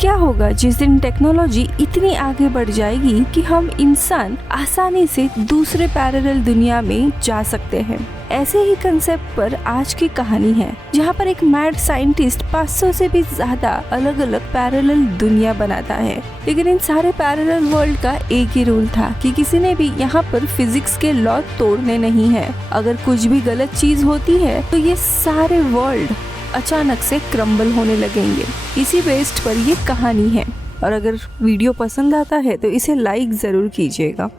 क्या होगा जिस दिन टेक्नोलॉजी इतनी आगे बढ़ जाएगी कि हम इंसान आसानी से दूसरे पैरेलल दुनिया में जा सकते हैं। ऐसे ही कंसेप्ट पर आज की कहानी है, जहाँ पर एक मैड साइंटिस्ट 500 से भी ज्यादा अलग अलग पैरेलल दुनिया बनाता है। लेकिन इन सारे पैरेलल वर्ल्ड का एक ही रूल था कि किसी ने भी यहाँ पर फिजिक्स के लॉ तोड़ने नहीं है। अगर कुछ भी गलत चीज होती है तो ये सारे वर्ल्ड अचानक से क्रम्बल होने लगेंगे। इसी बेस्ड पर ये कहानी है, और अगर वीडियो पसंद आता है तो इसे लाइक जरूर कीजिएगा।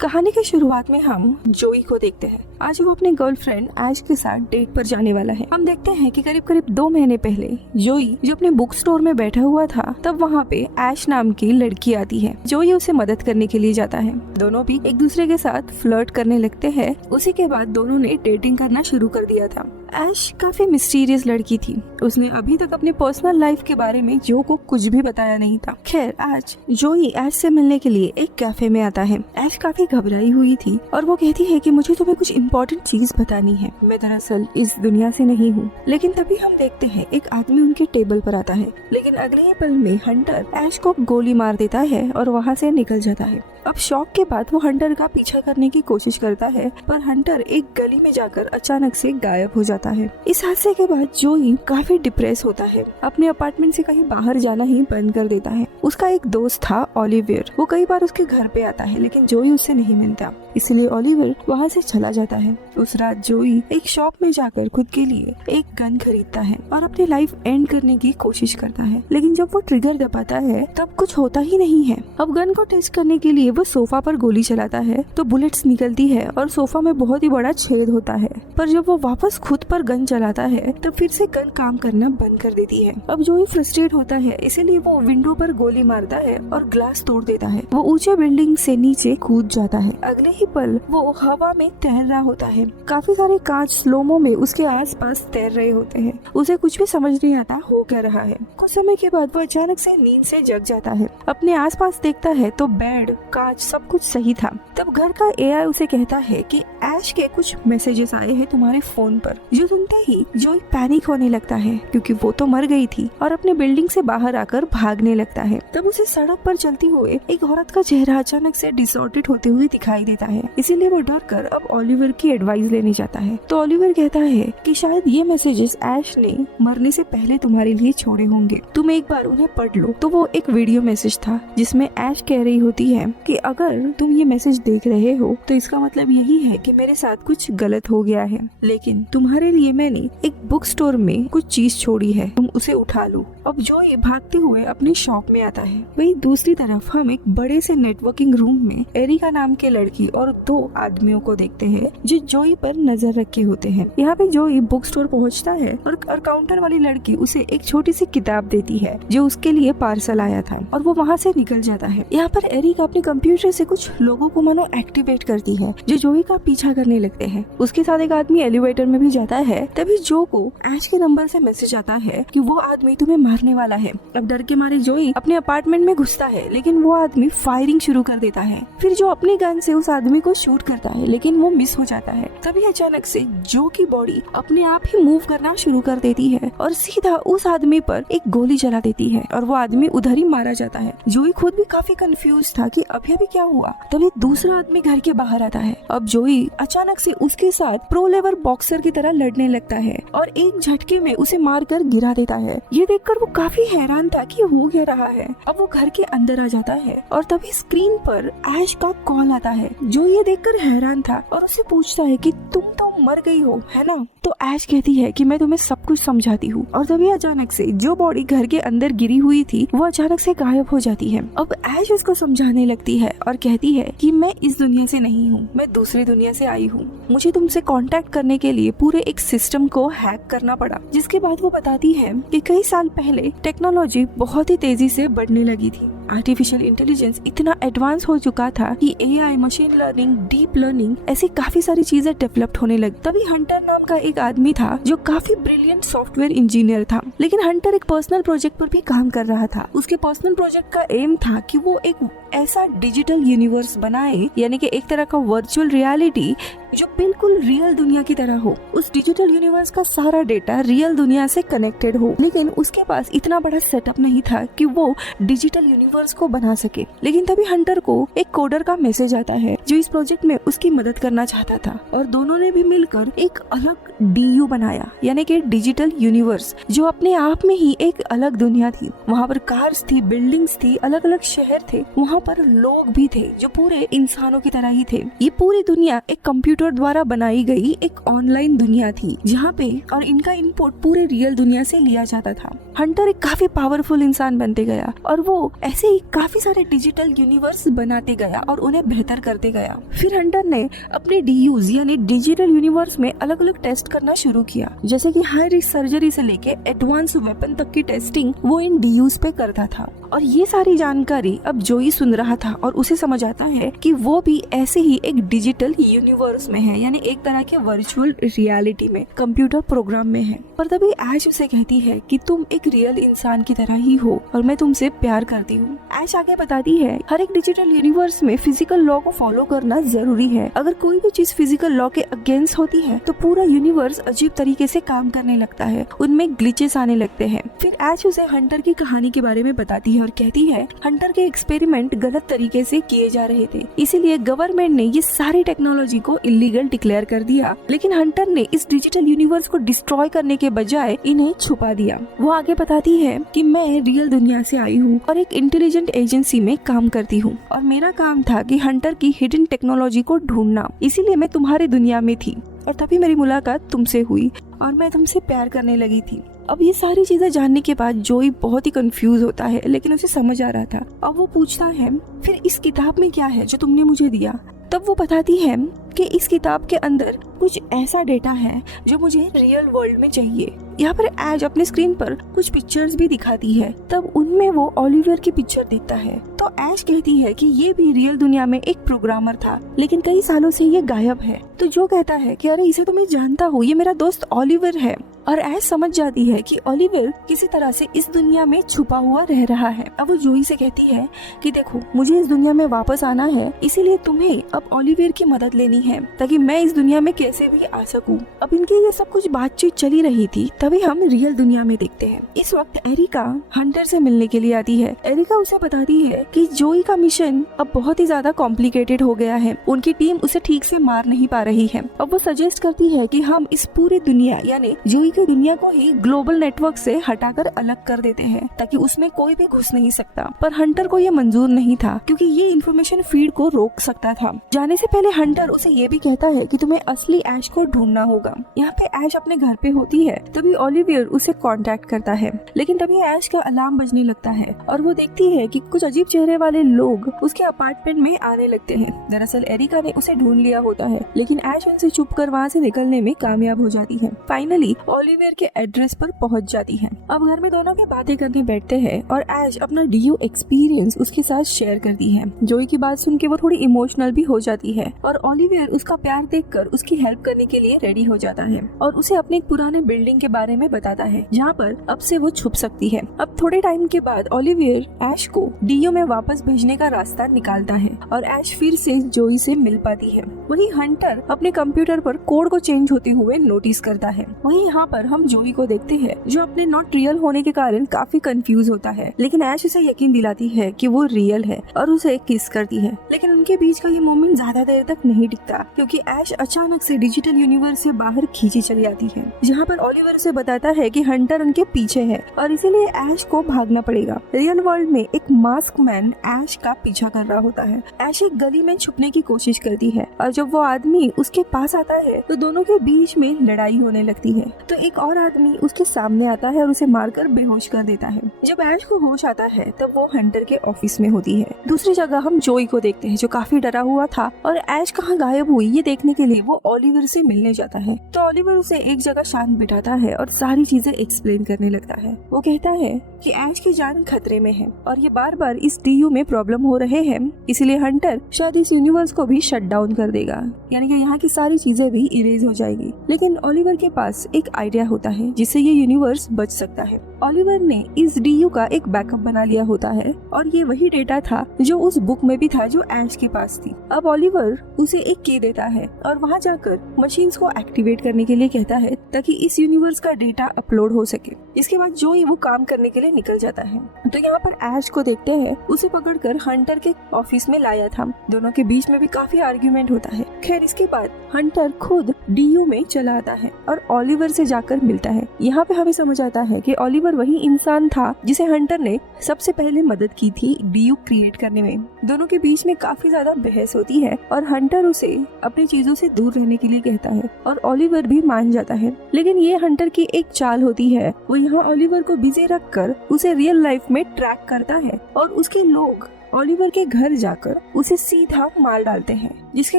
कहानी की शुरुआत में हम जोई को देखते हैं। आज वो अपने गर्लफ्रेंड ऐश के साथ डेट पर जाने वाला है। हम देखते हैं कि करीब 2 महीने पहले जोई जो अपने बुक स्टोर में बैठा हुआ था, तब वहाँ पे ऐश नाम की लड़की आती है। जोई उसे मदद करने के लिए जाता है। दोनों भी एक दूसरे के साथ फ्लर्ट करने लगते हैं। उसी के बाद दोनों ने डेटिंग करना शुरू कर दिया था। ऐश काफी मिस्टीरियस लड़की थी। उसने अभी तक अपने पर्सनल लाइफ के बारे में जो को कुछ भी बताया नहीं था। खैर, आज जोई ऐश से मिलने के लिए एक कैफे में आता है। ऐश काफी घबराई हुई थी और वो कहती है कि मुझे तुम्हें कुछ इम्पोर्टेंट चीज बतानी है। मैं दरअसल इस दुनिया से नहीं हूँ। लेकिन तभी हम देखते हैं एक आदमी उनके टेबल पर आता है। लेकिन अगले ही पल में हंटर ऐश को गोली मार देता है और वहाँ से निकल जाता है। अब शॉक के बाद वो हंटर का पीछा करने की कोशिश करता है, पर हंटर एक गली में जाकर अचानक से गायब हो जाता है। इस हादसे के बाद जोई काफी डिप्रेस होता है। अपने अपार्टमेंट से कहीं बाहर जाना ही बंद कर देता है। उसका एक दोस्त था ओलिवियर। वो कई बार उसके घर पे आता है, लेकिन जोई उससे नहीं मिलता, इसलिए ओलिवियर वहाँ से चला जाता है। उस रात जोई एक शॉप में जाकर खुद के लिए एक गन खरीदता है और अपनी लाइफ एंड करने की कोशिश करता है। लेकिन जब वो ट्रिगर दबाता है तब कुछ होता ही नहीं है। अब गन को टेस्ट करने के लिए वो सोफा पर गोली चलाता है तो बुलेट्स निकलती है और सोफा में बहुत ही बड़ा छेद होता है। पर जब वो वापस खुद पर गन चलाता है तब फिर से गन काम करना बंद कर देती है। अब जोई फ्रस्ट्रेट होता है, इसीलिए वो विंडो पर गोली मारता है और ग्लास तोड़ देता है। वो ऊंचे बिल्डिंग से नीचे कूद जाता है। अगले ही पल वो हवा में तैर रहा होता है। काफी सारे कांच स्लोमो में उसके आसपास तैर रहे होते हैं। उसे कुछ भी समझ नहीं आता हो क्या रहा है। कुछ समय के बाद वो अचानक से नींद से जग जाता है। अपने आसपास देखता है तो बेड, कांच सब कुछ सही था। तब घर का एआई उसे कहता है कि ऐश के कुछ मैसेजेस आए हैं तुम्हारे फोन पर। जो सुनते ही जोई पैनिक होने लगता है, क्योंकि वो तो मर गई थी, और अपने बिल्डिंग से बाहर आकर भागने लगता है। तब उसे सड़क पर चलती हुए एक औरत का चेहरा अचानक से डिसऑर्डेड होते हुए दिखाई देता है। इसीलिए वो डर कर अब ओलिवर की एडवाइस लेने जाता है। तो ओलिवर कहता है कि शायद ये मैसेजेस ऐश ने मरने से पहले तुम्हारे लिए छोड़े होंगे, तुम एक बार उन्हें पढ़ लो। तो वो एक वीडियो मैसेज था जिसमें ऐश कह रही होती है कि अगर तुम ये मैसेज देख रहे हो तो इसका मतलब यही है कि मेरे साथ कुछ गलत हो गया है, लेकिन तुम्हारे लिए मैंने एक बुक स्टोर में कुछ चीज छोड़ी है, तुम उसे उठा लो। अब जोई भागते हुए अपनी शॉप में आता है। वहीं दूसरी तरफ हम एक बड़े से नेटवर्किंग रूम में एरिका नाम के लड़की और 2 आदमियों को देखते हैं जो जोई पर नजर रखे होते हैं। यहाँ पे जोई बुक स्टोर पहुँचता है और काउंटर वाली लड़की उसे एक छोटी सी किताब देती है जो उसके लिए पार्सल आया था, और वो वहाँ से निकल जाता है। यहाँ पर एरिका अपने कंप्यूटर से कुछ लोगों को मानो एक्टिवेट करती है जो जोई का पीछा करने लगते हैं। उसके साथ एक आदमी एलिवेटर में भी जाता है। तभी जो को ऐश के नंबर से मैसेज आता है कि वो आदमी तुम्हें मारने वाला है। अब डर के मारे जोई अपने अपार्टमेंट में घुसता है, लेकिन वो आदमी फायरिंग शुरू कर देता है। फिर जो अपनी गन से उस आदमी को शूट करता है, लेकिन वो मिस हो जाता है। तभी अचानक से जो की बॉडी अपने आप ही मूव करना शुरू कर देती है और सीधा उस आदमी पर एक गोली चला देती है और वो आदमी उधर ही मारा जाता है। जोई खुद भी काफी कंफ्यूज था कि अभी क्या हुआ। तभी दूसरा आदमी घर के बाहर आता है। अब जोई अचानक से उसके साथ प्रो लेवल बॉक्सर की तरह लड़ने लगता है और एक झटके में उसे मारकर गिरा देता है। ये देखकर वो काफी हैरान था कि हो क्या रहा है। अब वो घर के अंदर आ जाता है और तभी स्क्रीन पर ऐश का कॉल आता है। जो ये देखकर हैरान था और उसे पूछता है कि तुम तो मर गई हो, है ना? तो ऐश कहती है कि मैं तुम्हें सब कुछ समझाती हूँ। और तभी अचानक से जो बॉडी घर के अंदर गिरी हुई थी वो अचानक से गायब हो जाती है। अब ऐश उसको समझाने लगती है और कहती है कि मैं इस दुनिया से नहीं हूँ, मैं दूसरी दुनिया से आई हूँ। मुझे तुमसे कांटेक्ट करने के लिए पूरे एक सिस्टम को हैक करना पड़ा। जिसके बाद वो बताती है कि कई साल पहले टेक्नोलॉजी बहुत ही तेजी से बढ़ने लगी थी। आर्टिफिशियल इंटेलिजेंस इतना एडवांस हो चुका था कि AI, machine learning, deep learning ऐसी काफी सारी चीजें डेवलप्ड होने लगी। तभी हंटर नाम का एक आदमी था जो काफी ब्रिलियंट सॉफ्टवेयर इंजीनियर था, लेकिन हंटर एक पर्सनल प्रोजेक्ट पर भी काम कर रहा था। उसके पर्सनल प्रोजेक्ट का एम था कि वो एक ऐसा डिजिटल यूनिवर्स बनाए, यानी कि एक तरह का वर्चुअल रियलिटी जो बिल्कुल रियल दुनिया की तरह हो। उस डिजिटल यूनिवर्स का सारा डेटा रियल दुनिया से कनेक्टेड हो, लेकिन उसके पास इतना बड़ा सेटअप नहीं था कि वो डिजिटल यूनिवर्स को बना सके। लेकिन तभी हंटर को एक कोडर का मैसेज आता है जो इस प्रोजेक्ट में उसकी मदद करना चाहता था, और दोनों ने भी मिलकर एक अलग डीयू बनाया, यानी कि डिजिटल यूनिवर्स, जो अपने आप में ही एक अलग दुनिया थी। वहाँ पर कार्स थी, बिल्डिंग्स थी, अलग अलग शहर थे, वहाँ पर लोग भी थे जो पूरे इंसानों की तरह ही थे। ये पूरी दुनिया एक कंप्यूटर द्वारा बनाई गई एक ऑनलाइन दुनिया थी, जहाँ पे और इनका इनपुट पूरे रियल दुनिया से लिया जाता था। हंटर एक काफी पावरफुल इंसान बनते गया और वो ऐसे ही काफी सारे डिजिटल यूनिवर्स बनाते गया और उन्हें बेहतर करते गया। फिर हंटर ने अपने डीयूज यानी डिजिटल यूनिवर्स में अलग अलग टेस्ट करना शुरू किया, जैसे कि हाई रिस्क सर्जरी से लेके एडवांस वेपन तक की टेस्टिंग वो इन डीयूज पे करता था। और ये सारी जानकारी अब जोई सुन रहा था और उसे समझ आता है कि वो भी ऐसे ही एक डिजिटल यूनिवर्स में है, यानी एक तरह के वर्चुअल रियलिटी में, कंप्यूटर प्रोग्राम में है। पर तभी ऐश उसे कहती है कि तुम एक रियल इंसान की तरह ही हो और मैं तुमसे प्यार करती हूँ। ऐश आगे बताती है हर एक डिजिटल यूनिवर्स में फिजिकल लॉ को फॉलो करना जरूरी है। अगर कोई भी चीज फिजिकल लॉ के अगेंस्ट होती है तो पूरा यूनिवर्स अजीब तरीके से काम करने लगता है, उनमें ग्लिचेस आने लगते हैं। फिर ऐश उसे हंटर की कहानी के बारे में बताती है और कहती है हंटर के एक्सपेरिमेंट गलत तरीके से किए जा रहे थे, इसीलिए गवर्नमेंट ने ये सारी टेक्नोलॉजी को इलीगल डिक्लेयर कर दिया, लेकिन हंटर ने इस डिजिटल यूनिवर्स को डिस्ट्रॉय करने के बजाय इन्हें छुपा दिया। वो आगे बताती है कि मैं रियल दुनिया से आई हूँ और एक इंटेलिजेंट एजेंसी में काम करती हूँ और मेरा काम था कि हंटर की हिडन टेक्नोलॉजी को ढूंढना, इसीलिए मैं तुम्हारी दुनिया में थी और तभी मेरी मुलाकात तुमसे हुई और मैं तुमसे प्यार करने लगी थी। अब ये सारी चीजें जानने के बाद जोई बहुत ही कंफ्यूज होता है, लेकिन उसे समझ आ रहा था। अब वो पूछता है फिर इस किताब में क्या है जो तुमने मुझे दिया? तब वो बताती है कि इस किताब के अंदर कुछ ऐसा डेटा है जो मुझे रियल वर्ल्ड में चाहिए। यहाँ पर ऐश अपने स्क्रीन पर कुछ पिक्चर्स भी दिखाती है, तब उनमें वो ओलिवर की पिक्चर देखता है। तो ऐश कहती है कि ये भी रियल दुनिया में एक प्रोग्रामर था, लेकिन कई सालों से ये गायब है। तो जो कहता है कि अरे इसे तो मैं जानता हूँ, ये मेरा दोस्त ओलिवर है। और ऐश समझ जाती है कि ओलिवर किसी तरह से इस दुनिया में छुपा हुआ रह रहा है। अब वो जोई से कहती है कि देखो मुझे इस दुनिया में वापस आना है, इसीलिए तुम्हें अब ओलिवर की मदद लेनी है ताकि मैं इस दुनिया में कैसे भी आ सकूं। अब इनकी ये सब कुछ बातचीत चली रही थी, तभी हम रियल दुनिया में देखते हैं। इस वक्त एरिका हंटर से मिलने के लिए आती है। एरिका उसे बताती है कि जोई का मिशन अब बहुत ही ज्यादा कॉम्प्लिकेटेड हो गया है, उनकी टीम उसे ठीक से मार नहीं पा रही है। अब वो सजेस्ट करती है कि हम इस पूरी दुनिया यानी जोई की दुनिया को ही ग्लोबल नेटवर्क से हटाकर अलग कर देते हैं ताकि उसमें कोई भी घुस नहीं सकता। पर हंटर को ये मंजूर नहीं था क्योंकि ये इन्फॉर्मेशन फीड को रोक सकता था। जाने से पहले हंटर उसे ये भी कहता है कि तुम्हें असली ऐश को ढूंढना होगा। यहाँ पे ऐश अपने घर पे होती है, तभी ओलिवियर उसे कांटेक्ट करता है, लेकिन तभी ऐश का अलार्म बजने लगता है और वो देखती है कि कुछ अजीब चेहरे वाले लोग उसके अपार्टमेंट में आने लगते हैं। दरअसल एरिका ने उसे ढूंढ लिया होता है, लेकिन ऐश उनसे छुप कर वहाँ से निकलने में कामयाब हो जाती है। फाइनली ओलिवियर के एड्रेस पर पहुंच जाती है। अब घर में दोनों की बातें करने बैठते हैं और ऐश अपना डीयू एक्सपीरियंस उसके साथ शेयर करती है। जोई की बात सुन के वो थोड़ी इमोशनल भी हो जाती है और ओलिवियर उसका प्यार देखकर उसकी हेल्प करने के लिए रेडी हो जाता है और उसे अपने एक पुराने बिल्डिंग के बारे में बताता है जहाँ पर अब से वो छुप सकती है। अब थोड़े टाइम के बाद ओलिवियर ऐश को डीयू में वापस भेजने का रास्ता निकालता है और ऐश फिर से जोई से मिल पाती है। वहीं हंटर अपने कंप्यूटर पर कोड को चेंज होते हुए नोटिस करता है। वहीं यहाँ पर हम जोई को देखते हैं जो अपने नॉट रियल होने के कारण काफी कंफ्यूज होता है, लेकिन ऐश उसे यकीन दिलाती है कि वो रियल है और उसे किस करती है। लेकिन उनके बीच का ये मोमेंट ज्यादा देर तक नहीं टिकता क्योंकि ऐश अचानक से डिजिटल यूनिवर्स से बाहर खींची चली आती है, जहाँ पर ओलिवर उसे बताता है कि हंटर उनके पीछे है और इसीलिए ऐश को भागना पड़ेगा। रियल वर्ल्ड में एक मास्क मैन ऐश का पीछा कर रहा होता है। ऐश एक गली में छुपने की कोशिश करती है और जब वो आदमी उसके पास आता है तो दोनों के बीच में लड़ाई होने लगती है। तो एक और आदमी उसके सामने आता है और उसे मारकर बेहोश कर देता है। जब ऐश को होश आता है तब वो हंटर के ऑफिस में होती है। दूसरी जगह हम जोई को देखते हैं जो काफी डरा हुआ था और ऐश कहाँ गायब हुई ये देखने के लिए वो ओलिवर से मिलने जाता है। तो ओलिवर उसे एक जगह शांत बिठाता है और सारी चीजें एक्सप्लेन करने लगता है। वो कहता है कि ऐश की जान खतरे में है और ये बार बार इस डीयू में प्रॉब्लम हो रहे हैं, इसलिए हंटर शायद इस यूनिवर्स को भी शट डाउन कर देगा, यानी कि यहाँ की सारी चीजें भी इरेज हो जाएगी। लेकिन ओलिवर के पास एक आइडिया होता है जिससे ये यूनिवर्स बच सकता है। ओलिवर ने इस डीयू का एक बैकअप बना लिया होता है और ये वही डेटा था जो उस बुक में भी था जो ऐश के पास थी। अब ओलिवर उसे एक की देता है और वहाँ जाकर मशीन्स को एक्टिवेट करने के लिए कहता है ताकि इस यूनिवर्स का डेटा अपलोड हो सके। इसके बाद जोई वो काम करने के लिए निकल जाता है। तो यहाँ पर ऐश को देखते हैं, उसे पकड़कर हंटर के ऑफिस में लाया था। दोनों के बीच में भी काफी आर्ग्यूमेंट होता है। खैर इसके बाद हंटर खुद डीयू में चला आता है और ओलिवर से जाकर मिलता है। यहाँ पे हमें समझ आता है कि ओलिवर वही इंसान था जिसे हंटर ने सबसे पहले मदद की थी डीयू क्रिएट करने में। दोनों के बीच में काफी ज्यादा बहस होती है और हंटर उसे अपनी चीजों से दूर रहने के लिए कहता है और ओलिवर भी मान जाता है। लेकिन ये हंटर की एक चाल होती है, वो यहाँ ओलिवर को बिजी रखकर उसे रियल लाइफ में ट्रैक करता है और उसके लोग ओलिवर के घर जाकर उसे सीधा मार डालते हैं, जिसके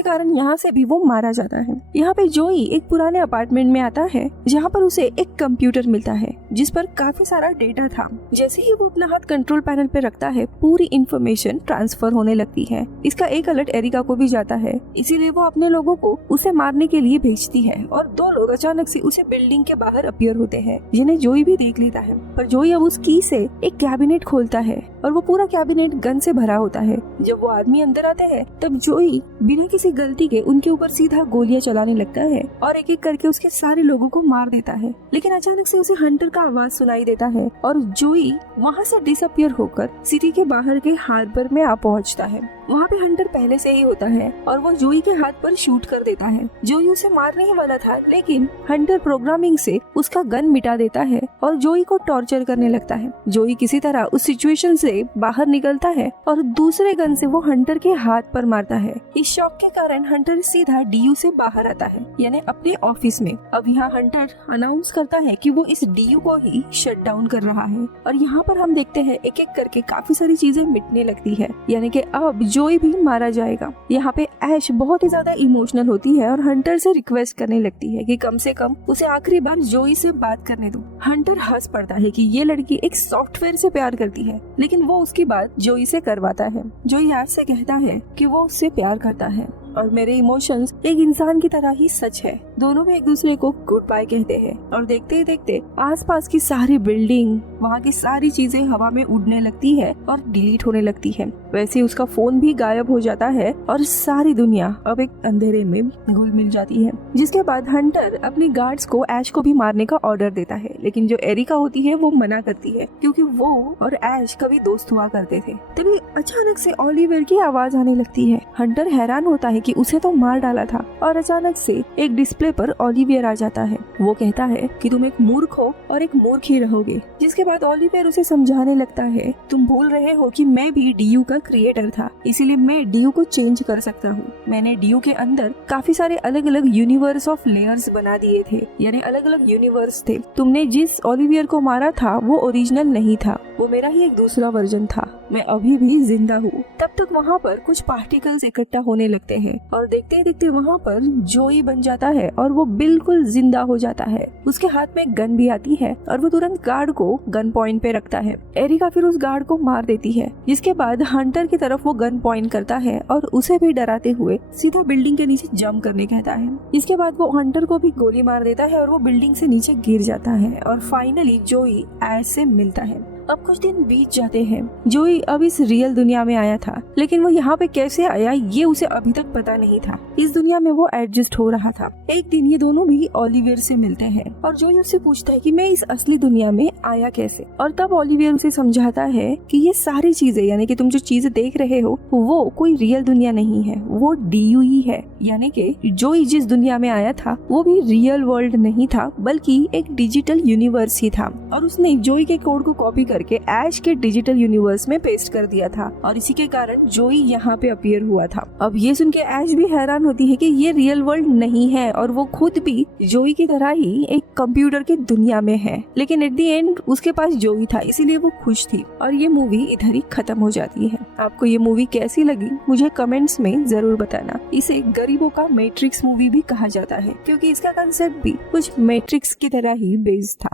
कारण यहाँ से भी वो मारा जाता है। यहाँ पे जोई एक पुराने अपार्टमेंट में आता है जहाँ पर उसे एक कंप्यूटर मिलता है जिस पर काफी सारा डेटा था। जैसे ही वो अपना हाथ कंट्रोल पैनल पे रखता है पूरी इंफॉर्मेशन ट्रांसफर होने लगती है। इसका एक अलर्ट एरिका को भी जाता है, इसीलिए वो अपने लोगों को उसे मारने के लिए भेजती है और दो लोग अचानक से उसे बिल्डिंग के बाहर अपीयर होते हैं जिन्हें जोई भी देख लेता है। पर जोई अब उस की से एक कैबिनेट खोलता है और वो पूरा कैबिनेट गन से भरा होता है। जब वो आदमी अंदर आते हैं तब जोई बिना किसी गलती के उनके ऊपर सीधा गोलियां चलाने लगता है और एक एक करके उसके सारे लोगों को मार देता है। लेकिन अचानक से उसे हंटर का आवाज सुनाई देता है और जोई वहाँ से डिसअपियर होकर सिटी के बाहर के हार्बर में आ पहुँचता है। वहाँ पे हंटर पहले से ही होता है और वो जोई के हाथ पर शूट कर देता है। जोई उसे मारने ही वाला था, लेकिन हंटर प्रोग्रामिंग से उसका गन मिटा देता है और जोई को टॉर्चर करने लगता है। जोई किसी तरह उस सिचुएशन से बाहर निकलता है और दूसरे गन से वो हंटर के हाथ पर मारता है। इस शॉक के कारण हंटर सीधा डीयू से बाहर आता है, यानी अपने ऑफिस में। अब यहाँ हंटर अनाउंस करता है कि वो इस डीयू को ही शट डाउन कर रहा है और यहाँ पर हम देखते हैं एक एक करके काफी सारी चीजें मिटने लगती है, यानी कि अब जोई भी मारा जाएगा। यहाँ पे ऐश बहुत ही ज्यादा इमोशनल होती है और हंटर से रिक्वेस्ट करने लगती है कि कम से कम उसे आखिरी बार जोई से बात करने दो। हंटर हंस पड़ता है कि ये लड़की एक सॉफ्टवेयर से प्यार करती है, लेकिन वो उसकी बात जोई से करवाता है। जोई ऐश से कहता है कि वो उससे प्यार करता है और मेरे इमोशंस एक इंसान की तरह ही सच है। दोनों में एक दूसरे को गुड बाय कहते हैं और देखते ही देखते आसपास की सारी बिल्डिंग, वहाँ की सारी चीजें हवा में उड़ने लगती है और डिलीट होने लगती है। वैसे उसका फोन भी गायब हो जाता है और सारी दुनिया अब एक अंधेरे में घुल मिल जाती है। जिसके बाद हंटर अपनी गार्ड्स को ऐश को भी मारने का ऑर्डर देता है, लेकिन जो एरिका होती है वो मना करती है क्योंकि वो और ऐश कभी दोस्त हुआ करते थे। तभी अचानक से ओलिवर की आवाज आने लगती है। हंटर हैरान होता है कि उसे तो मार डाला था और अचानक से एक डिस्प्ले पर ओलिवियर आ जाता है। वो कहता है कि तुम एक मूर्ख हो और एक मूर्ख ही रहोगे। जिसके बाद ओलिवियर उसे समझाने लगता है, तुम भूल रहे हो कि मैं भी डीयू का क्रिएटर था, इसीलिए मैं डीयू को चेंज कर सकता हूँ। मैंने डीयू के अंदर काफी सारे अलग अलग यूनिवर्स ऑफ लेयर्स बना दिए थे, यानी अलग अलग यूनिवर्स थे। तुमने जिस ओलिवियर को मारा था वो ओरिजिनल नहीं था, वो मेरा ही एक दूसरा वर्जन था। मैं अभी भी जिंदा हूँ। तब तक वहाँ पर कुछ पार्टिकल्स इकट्ठा होने लगते हैं और देखते ही देखते वहाँ पर जोई बन जाता है और वो बिल्कुल जिंदा हो जाता है। उसके हाथ में गन भी आती है और वो तुरंत गार्ड को गन पॉइंट पे रखता है। एरिका फिर उस गार्ड को मार देती है, जिसके बाद हंटर की तरफ वो गन पॉइंट करता है और उसे भी डराते हुए सीधा बिल्डिंग के नीचे जंप करने कहता है। इसके बाद वो हंटर को भी गोली मार देता है और वो बिल्डिंग से नीचे गिर जाता है और फाइनली जोई ऐश से मिलता है। अब कुछ दिन बीत जाते हैं। जोई अब इस रियल दुनिया में आया था, लेकिन वो यहाँ पे कैसे आया ये उसे अभी तक पता नहीं था। इस दुनिया में वो एडजस्ट हो रहा था। एक दिन ये दोनों भी ओलिवियर से मिलते हैं और जोई उससे पूछता है कि मैं इस असली दुनिया में आया कैसे, और तब ओलिवियर उसे समझाता है कि ये सारी चीजें, यानी कि तुम जो चीजें देख रहे हो वो कोई रियल दुनिया नहीं है, वो डीयू ही है। यानी कि जोई जिस दुनिया में आया था वो भी रियल वर्ल्ड नहीं था, बल्कि एक डिजिटल यूनिवर्स ही था और उसने जोई के कोड को कॉपी करके करके ऐश के डिजिटल यूनिवर्स में पेस्ट कर दिया था और इसी के कारण जोई यहाँ पे अपीयर हुआ था। अब ये सुन के ऐश भी हैरान होती है कि ये रियल वर्ल्ड नहीं है और वो खुद भी जोई की तरह ही एक कंप्यूटर की दुनिया में है, लेकिन एट द एंड उसके पास जोई था, इसीलिए वो खुश थी। और ये मूवी इधर ही खत्म हो जाती है। आपको ये मूवी कैसी लगी मुझे कमेंट्स में जरूर बताना। इसे गरीबों का मैट्रिक्स मूवी भी कहा जाता है क्योंकि इसका कंसेप्ट भी कुछ मैट्रिक्स की तरह ही बेस्ड था।